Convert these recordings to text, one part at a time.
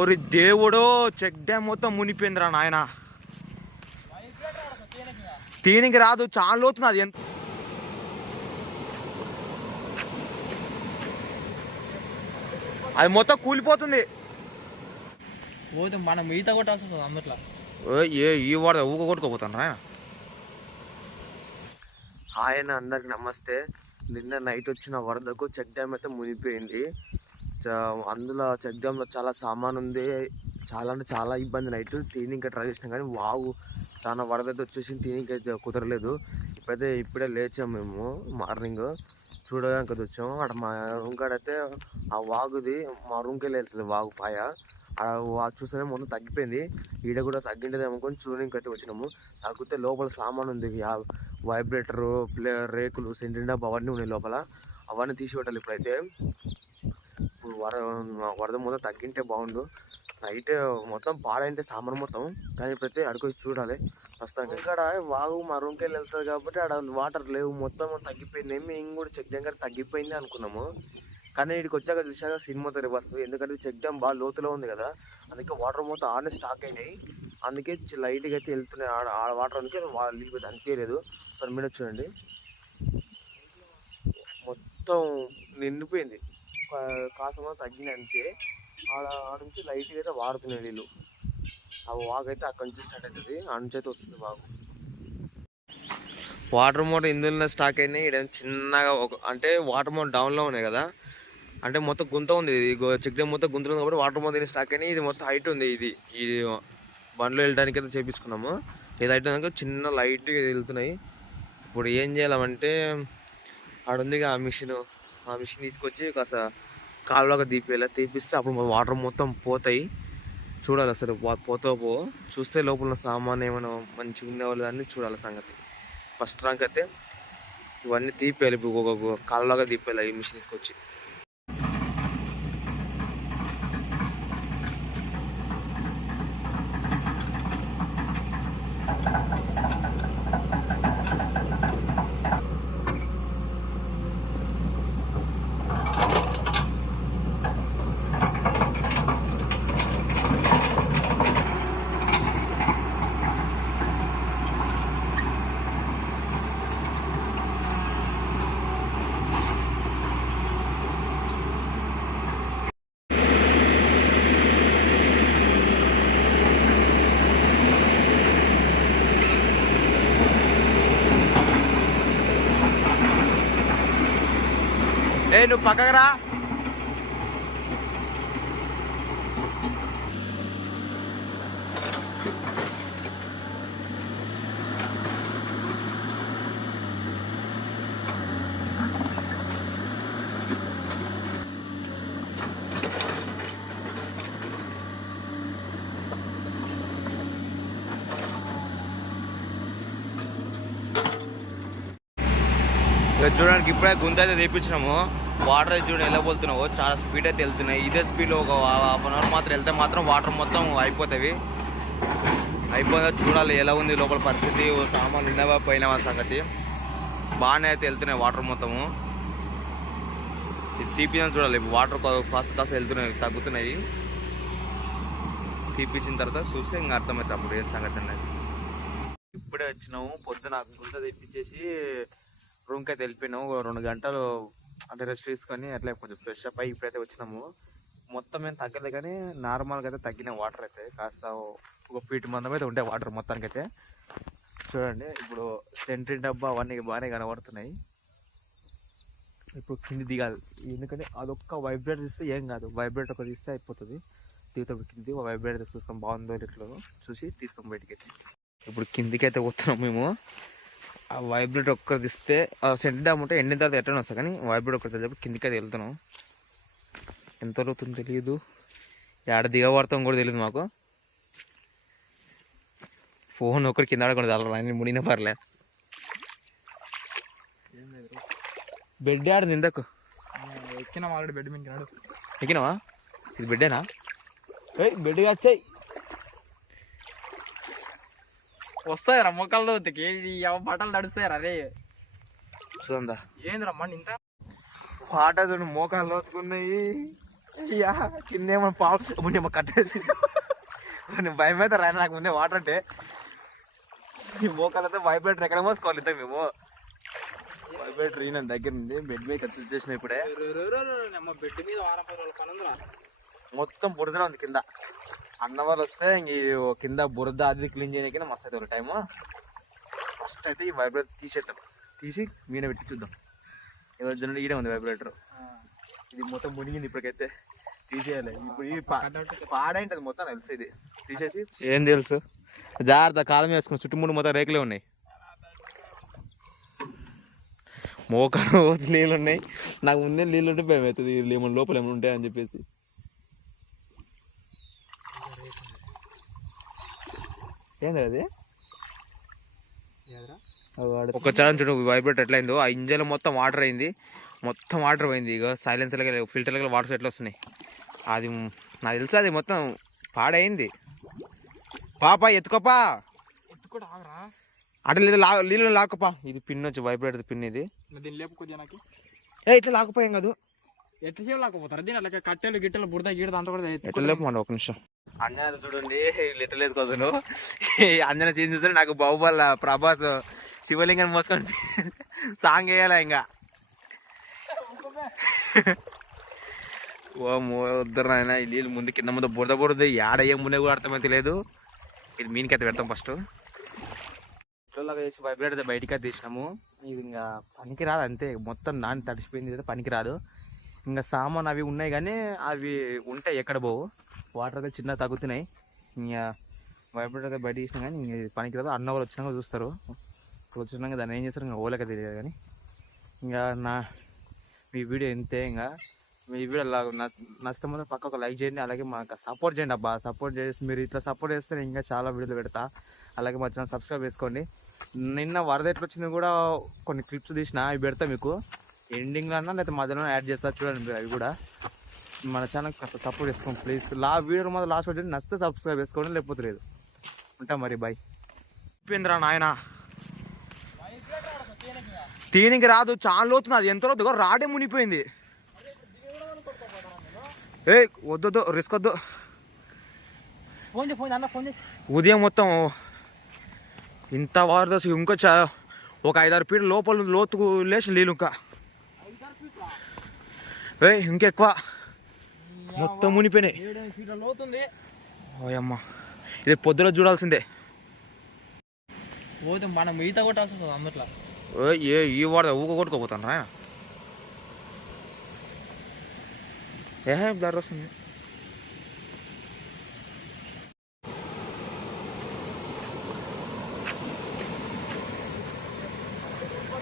ఒరి దేవుడో, check dam మొత్తం మునిపోయిందిరా నాయన. తీనికి రాదు, చాలా లోతుంది అది. ఎంత అది మొత్తం కూలిపోతుంది. మనం ఈత కొట్టాల్సి వస్తుంది అందుట్లో. ఈ వాడ ఊక కొట్టుకోపోతాను ఆయన. ఆయన అందరికి నమస్తే. నిన్న నైట్ వచ్చిన వరదకు చెక్ డ్యామ్ అయితే మునిగిపోయింది. అందులో చెక్ డ్యామ్లో చాలా సామాన్ ఉంది. చాలా అంటే చాలా ఇబ్బంది. నైట్ తీనిక ట్రై చేసినాం కానీ వాగు చాలా వరద అయితే వచ్చేసి తీనికైతే కుదరలేదు. ఇప్పుడే లేచాము మేము. మార్నింగ్ చూడడానికి వచ్చాము. అక్కడ మా రూమ్ కాడైతే ఆ వాగుది మా రూమ్కి వెళ్ళి వెళ్తుంది వాగు పాయ. చూస్తేనే మొత్తం తగ్గిపోయింది. ఈడ కూడా తగ్గిండేది అనుకొని చూడడానికి అయితే వచ్చినాము. తగ్గితే లోపల సామాన్ ఉంది. వైబ్రేటరు, రేకులు, సెంట్రీ డబ్బా అవన్నీ ఉన్నాయి లోపల. అవన్నీ తీసి పెట్టాలి ఇప్పుడైతే. ఇప్పుడు వరద మొత్తం తగ్గింటే బాగుండు. నైట్ మొత్తం పాడైంటే సామాన్ మొత్తం. కానీ ఇప్పుడైతే అడుగు చూడాలి. ప్రస్తుతానికి ఇక్కడ వాగు మా రూమ్కి వెళ్ళి వెళ్తుంది కాబట్టి అక్కడ వాటర్ లేవు, మొత్తం తగ్గిపోయింది. మేము కూడా చెక్ డ్యామ్ తగ్గిపోయింది అనుకున్నాము. కానీ ఇక్కడికి వచ్చాక చూసాక సినిమా రివర్స్. ఎందుకంటే చెక్ డ్యామ్ బాగా లోతులో ఉంది కదా, అందుకే వాటర్ మొత్తం ఆడనే స్టాక్ అయినాయి. అందుకే లైట్గా అయితే వెళ్తున్నాయి ఆ వాటర్. అందుకే లీక్ అనిపించలేదు. సరే మీరు చూడండి, మొత్తం నిండిపోయింది. కాసమ తగ్గినాయి అంతే. ఆడ నుంచి లైట్గా అయితే వాడుతున్నాయి నీళ్ళు. ఆ వాగు అయితే అక్కడి నుంచి స్టార్ట్ అవుతుంది, ఆడ నుంచి అయితే వస్తుంది వాగు. వాటర్ మోటార్ ఇందులో స్టాక్ అయినాయి. ఇక్కడ చిన్నగా అంటే వాటర్ మోటార్ డౌన్లో ఉన్నాయి కదా, అంటే మొత్తం గుంత ఉంది. చెక్ డ్యామ్ మొత్తం గుంత ఉంది కాబట్టి వాటర్ మొత్తం స్టాక్ అయినాయి. ఇది మొత్తం హైట్ ఉంది. ఇది బండ్లో వెళ్ళడానికి అయితే చేయించుకున్నాము. ఇది హైట్ ఉంది, చిన్న లైట్గా వెళ్తున్నాయి. ఇప్పుడు ఏం చేయాలంటే ఆడ ఉంది ఆ మిషన్ తీసుకొచ్చి కాస్త కాలువగా తీపిస్తే అప్పుడు వాటర్ మొత్తం పోతాయి. చూడాలి అసలు పో చూస్తే లోపల సామాన్ ఏమైనా మంచిగా ఉండేవాళ్ళు దాన్ని చూడాలి సంగతి. ఫస్ట్ ర్యాంక్ అయితే ఇవన్నీ తీపేయాలి. ఇప్పుడు ఒక కాలువగా తీపేయాలి ఈ మిషన్ తీసుకొచ్చి. నువ్వు పక్కకు రా. చూడడానికి ఇప్పుడే గుంత అయితే తెప్పించినాము. వాటర్ అయితే చూడండి ఎలా పోతున్నావో, చాలా స్పీడ్ అయితే వెళ్తున్నాయి. ఇదే స్పీడ్లో ఒక హాఫ్ అన్ అవర్ మాత్రం వెళ్తే మాత్రం వాటర్ మొత్తం అయిపోతాయి. చూడాలి ఎలా ఉంది లోపల పరిస్థితి, సామాన్లు నిన్నవా పోయినావా సంగతి. బాగానే అయితే వెళ్తున్నాయి వాటర్ మొత్తము. ఇది తీపిదని చూడాలి. వాటర్ కాస్త వెళ్తున్నాయి, తగ్గుతున్నాయి. తీపించిన తర్వాత చూస్తే ఇంకా అర్థమవుతుంది అప్పుడు ఏం సంగతి అనేది. ఇప్పుడే వచ్చినాము. పొద్దున గుంత తెప్పించేసి రూమ్కి అయితే వెళ్ళిపోయినాము. 2 గంటలు అంటే రెస్ట్ తీసుకొని అట్లా కొంచెం ఫ్రెష్ అప్ అయ్యి ఇప్పుడైతే వచ్చినాము. మొత్తం ఏం తగ్గలేదు కానీ నార్మల్గా అయితే తగ్గిన వాటర్ అయితే కాస్త ఒక ఫీట్ మందం అయితే ఉంటాయి వాటర్ మొత్తానికి అయితే. చూడండి ఇప్పుడు సెంట్రీ డబ్బా అవన్నీ బాగానే కనబడుతున్నాయి. ఇప్పుడు కింది దిగాలి, ఎందుకంటే అదొక్క వైబ్రేటర్ తీస్తే ఏం కాదు. వైబ్రేటర్ ఒక తీస్తే అయిపోతుంది. దిగుతాం కింది వైబ్రేటర్ చూస్తాం బాగుందో ఇట్లా చూసి తీస్తాం బయటికి అయితే. ఇప్పుడు కిందికి అయితే పోతున్నాం మేము. ఆ వైబ్రేటర్ ఒక్కరు తీస్తే సెంట్రీ డ్యామ్ ఉంటే ఎండిన తర్వాత ఎట్లా వస్తాయి, కానీ వైబ్రేటర్ ఒక్కరు తెలియదు కిందికి అయితే వెళ్తున్నాం. ఎంత అవుతుందో తెలియదు, ఎక్కడ దిగబడతాం కూడా తెలియదు మాకు. ఫోన్ ఒకరు కింద ఆడకుండా తలరా అని మునిగిన పర్లే. బెడ్ ఆడింది ఇందకు ఎక్కినాం ఆల్రెడీ. బెడ్ మీద ఎక్కినావా? ఇది బెడ్డేనా? బెడ్ వచ్చాయి వస్తాయరా మొక్కల్లో బట్టలు తడుస్తాయరా రే. చూద్దా ఏందిరా మన ఇంత పాట చూడు మోకాలు లోతుకున్నాయి. అయ్యా కిందేమో పావు నేను కట్టేసి భయం అయితే రాయన నాకు ముందే వాటర్ అంటే ఈ మోకాలతో వైబ్రేటర్ ఎక్కడ మోసుకోవాలి ఇద్దాం మేము వైబ్రేటర్ ఈయన దగ్గర ఉంది బెడ్ మీద కత్తి చేసిన ఇప్పుడే బెడ్ మీద వారం 10 రోజుల పని ఉందిరా. మొత్తం బురదనే ఉంది కింద. అన్న వాళ్ళు వస్తే ఇంక కింద బురద అది క్లీన్ చేయడానికి మస్తు అవుతుంది ఒక టైము. ఫస్ట్ అయితే ఈ వైబ్రేటర్ తీసేద్దాం, తీసి మీన పెట్టి చూద్దాం. ఈరోజు జనరల్ ఈడే ఉంది వైబ్రేటర్, ఇది మొత్తం మునిగింది ఇప్పటికైతే. తీసేయాలి ఇప్పుడు. ఈ పాడైంటది మొత్తం తెలుసు, ఇది తీసేసి ఏం తెలుసు జాగ్రత్త కాలం వేసుకుని చుట్టుముట్టు మొత్తం రేకులే ఉన్నాయి. మోకాలు నీళ్ళు ఉన్నాయి, నాకు ముందే నీళ్ళు ఉంటే భయం అవుతుంది ఏమన్నా లోపల ఏమైనా ఉంటాయని చెప్పేసి. ఏంది అది ఒక చరణ్ చూడు వైబ్రేట్ ఎట్లయిందో. ఆ ఇంజన్ మొత్తం వాటర్ అయింది, మొత్తం వాటర్ పోయింది. ఇక సైలెన్సర్లకి ఫిల్టర్లకి వాటర్ ఎట్లా వస్తున్నాయి. అది నాకు తెలుసు అది మొత్తం పాడైంది. పాపా ఎత్తుకోపా, ఎత్తుకోడు ఆగరా అంటే లేదు నీళ్ళు లాక్కపా. ఇది పిన్ వచ్చి వైబ్రేట్ పిన్ ఇది. దీన్ని లేపుకోద్ది నాకు ఇట్లా లాకపోయాం కాదు, ఎట్లా చేయలేకపోతారు దీని అలా కట్టెలు గిట్టెలు బురద గీడ దాంట్లో కూడా ఎట్లా లేపమండి ఒక నిమిషం. అంజనా చూడండి లిటర్ వేసుకోదు. అంజనా చేంజ్ చూస్తే నాకు బాహుబలి ప్రభాస్ శివలింగం మోసుకొని సాంగ్ వేయాలా ఇంకా. ఓ వద్దరు ఆయన ఈ నీళ్ళు ముందు కింద ముందు బురద బురద ఏడ ఏం ముందే కూడా అర్థమైతే లేదు. ఇది మీనికైతే పెడతాం ఫస్ట్. ఇట్లాగా వేసి వైబ్రేట్ అయితే బయటికి అయితే తీసినాము. ఇది ఇంకా పనికి రాదు అంతే, మొత్తం నాని తడిసిపోయింది అయితే పనికి రాదు. ఇంకా సామాన్ అవి ఉన్నాయి కానీ అవి ఉంటాయి ఎక్కడ పోవు, వాటర్ అయితే చిన్న తగ్గుతున్నాయి. ఇంకా వైబ్రేట్ అయితే బయట తీసినా కానీ ఇంక పనికి రాదు. అన్న వాళ్ళు వచ్చినాక చూస్తారు, ఇప్పుడు వచ్చినాక దాన్ని ఏం చేస్తారు ఇంకా ఓలక తెలియదు. కానీ ఇంకా మీ వీడియో ఇంతే. ఇంకా మీ వీడియో నచ్చితే మాత్రం పక్క ఒక లైక్ చేయండి, అలాగే మాకు సపోర్ట్ చేయండి అబ్బా. సపోర్ట్ చేసి మీరు ఇట్లా సపోర్ట్ చేస్తే ఇంకా చాలా వీడియోలు పెడతా. అలాగే మా ఛానల్ సబ్స్క్రైబ్ చేసుకోండి. నిన్న వరద ఎట్లా వచ్చింది కూడా కొన్ని క్లిప్స్ తీసిన, అవి పెడతా మీకు ఎండింగ్లో అన్నా లేకపోతే మధ్యలో యాడ్ చేస్తా, చూడండి మీరు. అవి కూడా మన ఛానల్ కాస్త సపోర్ట్ చేసుకోండి ప్లీజ్. వీడియో మాత్రం లాస్ట్ వచ్చి నచ్చితే సబ్స్క్రైబ్ చేసుకోండి, లేకపోతే లేదు. ఉంటా మరి, బాయ్. అయిపోయిందిరా నాయన, తీనికి రాదు, చాలా లోతుంది. అది ఎంత లోతు రాడే మునిగిపోయింది. ఏ వద్దు రిస్క్ వద్దు. ఉదయం మొత్తం ఇంత వారద ఇంకా ఒక 5-6 ఫీట్ల లోపల లోతుకు లేచి నీళ్ళు ఇంకా ఇంకెక్కువ మొత్తం మునిపోయినాయి. ఓయమ్మ ఇది పొద్దున చూడాల్సిందే. పోతే మనం ఈత కొట్టాల్సి వస్తుంది అందుట్లో. ఈ వారద ఊక కొట్టుకోపోతాను ఆయన. బ్లర్ వస్తుంది.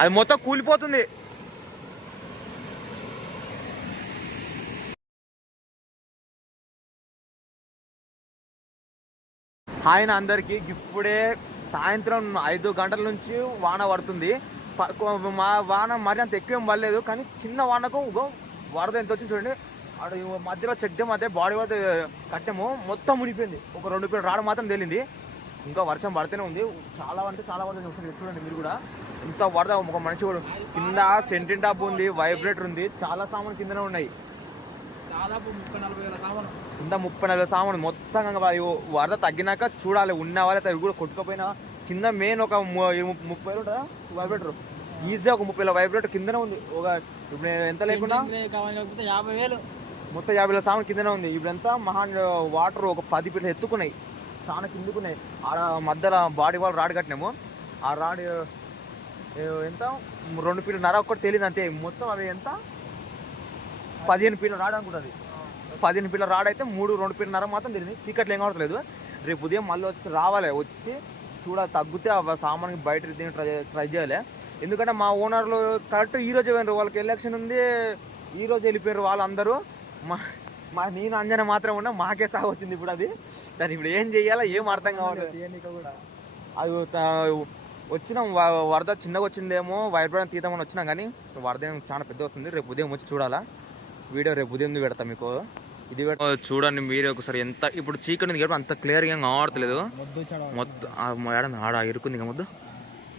అది మొత్తం కూలిపోతుంది. ఆయన అందరికీ ఇప్పుడే సాయంత్రం 5 గంటల నుంచి వాన పడుతుంది. మా వాన మరి అంత ఎక్కువ ఏం పడలేదు, కానీ చిన్న వానకు వరద ఎంత వచ్చింది చూడండి. అక్కడ మధ్యలో చెక్ డ్యామ్ అదే బాడీ వరద కట్టెము మొత్తం మునిగిపోయింది. ఒక 2 ఫీట్ రాడు మాత్రం తేలింది. ఇంకా వర్షం పడితేనే ఉంది. చాలా అంటే చాలా వరద చూడండి మీరు కూడా. ఇంత వరద ఒక మనిషి కూడా కింద సెంటిన్ టాప్ ఉంది, వైబ్రేటర్ ఉంది, చాలా సామాన్లు కిందనే ఉన్నాయి. దాదాపు 30-40 వేల సామాను కింద 30-40 సామాను మొత్తం. వరద తగ్గినాక చూడాలి, ఉన్న వాళ్ళైతే అవి కూడా కొట్టుకపోయినా. కింద మెయిన్ ఒక 30 వేలు ఉంటుందా వైబ్రేటర్, ఈజీగా ఒక 30 వేల వైబ్రేటర్ కిందనే ఉంది. ఒక ఇప్పుడు ఎంత లేకుండా 50,000 మొత్తం 50 వేల సామాన్ కిందనే ఉంది. ఇప్పుడంతా వాటర్ ఒక 10 ఫీట్లు ఎత్తుకున్నాయి, చాలా కిందుకున్నాయి. ఆడ మధ్యలో బాడీ వాళ్ళు రాడు కట్టినాము. ఆ రాడు ఎంత 2 ఫీట్లన్నర ఒక్కటి తేలింది అంతే. మొత్తం అవి ఎంత 15 ఫీట్ల రాడు అనుకుంటుంది. 15 ఫీట్ల రాడు అయితే 2 ఫీట్లన్నర మాత్రం తెలియదు. చీకట్లు ఏం కావట్లేదు. రేపు ఉదయం మళ్ళీ రావాలి, వచ్చి చూడాలి. తగ్గితే ఆ సామాన్కి బయట ట్రై చేయాలి. ఎందుకంటే మా ఓనర్లు కరెక్ట్ ఈరోజు వెళ్ళారు, వాళ్ళకి ఎలక్షన్ ఉంది, ఈరోజు వెళ్ళిపోయారు వాళ్ళందరూ. నేను అంజన మాత్రం ఉన్నా, మాకే సాగు వచ్చింది ఇప్పుడు. అది దాన్ని ఇప్పుడు ఏం చెయ్యాలో ఏం అర్థం కావట్లేదు. అది వచ్చినాం, వరద చిన్నగా వచ్చిందేమో వైబ్రేట్ తీద్దామని వచ్చినాం, కానీ వరద చాలా పెద్ద వస్తుంది. రేపు ఉదయం వచ్చి చూడాలా. వీడియో రేపు ఉదయం పెడతా మీకు. ఇది చూడండి మీరు ఒకసారి. ఎంత ఇప్పుడు చీకటి ఉంది కాబట్టి అంత క్లియర్గా ఆడతలేదు మొత్తం. ఆడ ఇరుకుంది ఇంకా ముద్దు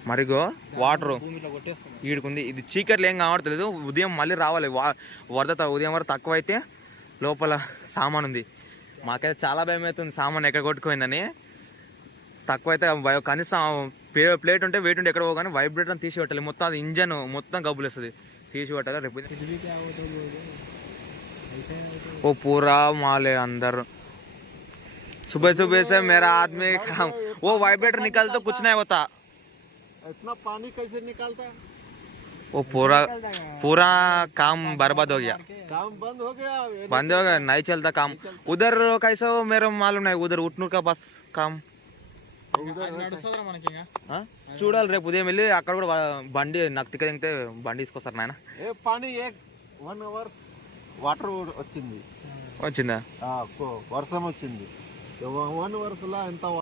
మరిగో వాటర్ ఈడుకుంది. ఇది చీకట్లు ఏం కావట్లేదు. ఉదయం మళ్ళీ రావాలి. వరద ఉదయం వరకు తక్కువ అయితే లోపల సామాన్ ఉంది. మాకైతే చాలా భయం అవుతుంది సామాన్ ఎక్కడ కొట్టుకుపోయిందని. తక్కువ అయితే కనీసం ప్లేట్ ఉంటే వెయిట్ ఉంటే ఎక్కడ పోగానే వైబ్రేటర్ తీసి పెట్టాలి. మొత్తం అది ఇంజన్ మొత్తం గబ్బులు వస్తుంది, తీసి పెట్టాలి. రేపు ओ पूरा माल है अंदर. सुबह सुबह से मेरा आदमी वो वाइब्रेटर निकल तो कुछ नहीं होता. इतना पानी कैसे निकालता? वो पूरा काम बर्बाद हो गया. काम बंद हो गया. नहीं चलता काम. उधर कैसा हो मेरा मालूम नहीं. उधर उठनूर का बस काम చూడాలి. రేపు ఉదయం వెళ్ళి అక్కడ కూడా బండి నాకు తిక్క దిగితే బండి తీసుకొస్తారు నాయన. పానీ 1 అవర్ వాటర్ వచ్చిందా? వచ్చిందా? వర్షం వచ్చింది. 1 అవర్స్లో ఎంత